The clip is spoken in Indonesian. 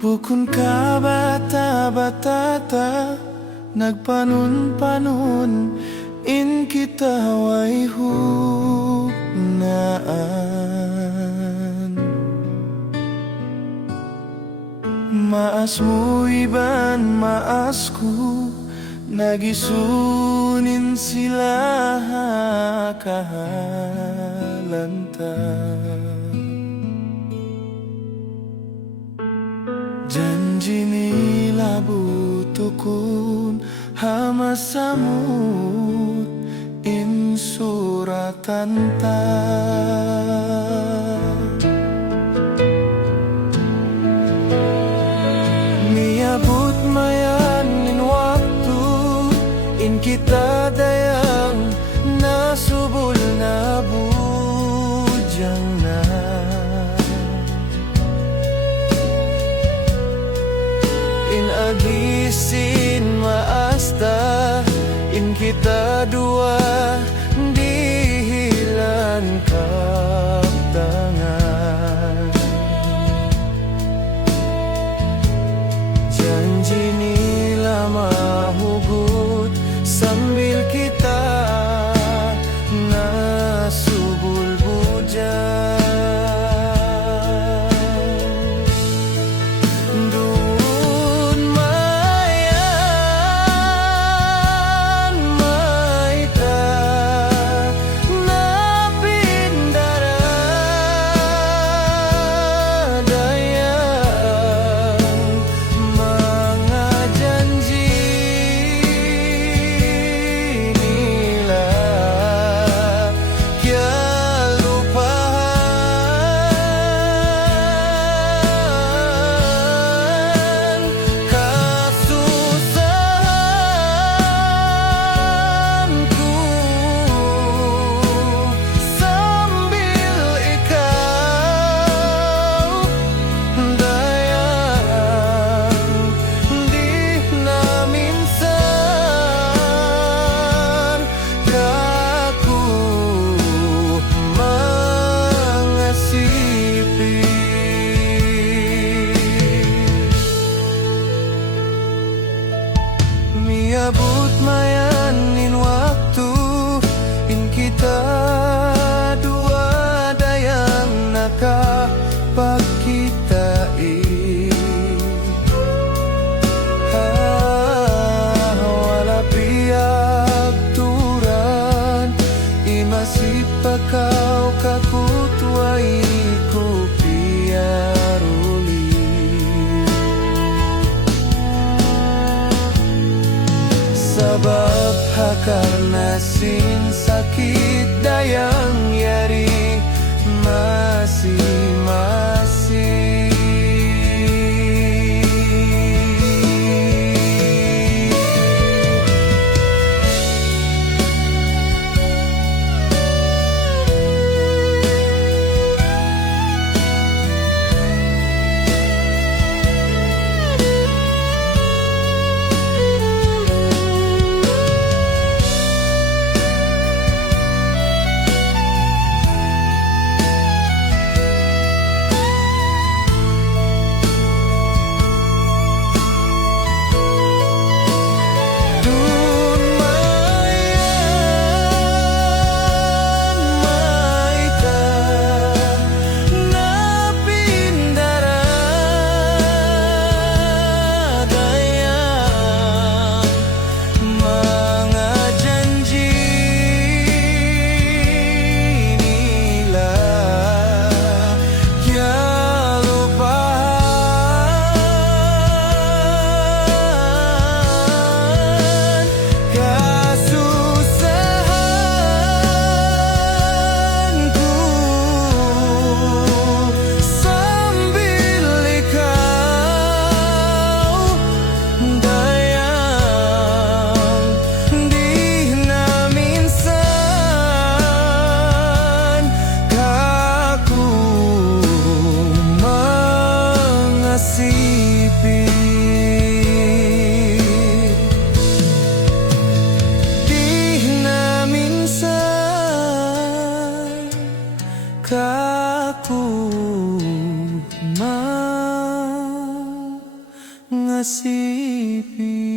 Bukod ka bata-bata nagpanon-panon in kita way hunaan. Maas mo iban maas ko nagisunin sila kahalanta. Janji nila butukun hamasamut in suratan ta. Miabot mayan in waktu in kita dayang nasubol na bujang na. Agisin maasta in kita dua dihilan kaptangan. Janji nila mahugot sambil kita nasubul bujang. Miabot mayan in waktu in kita dua dayang nakapagkitain. Wala piyag turan imasipakaw kakutway ko piyaruli. Sabab hakarnasin sakit dayang yari masing-masing. ngasipi.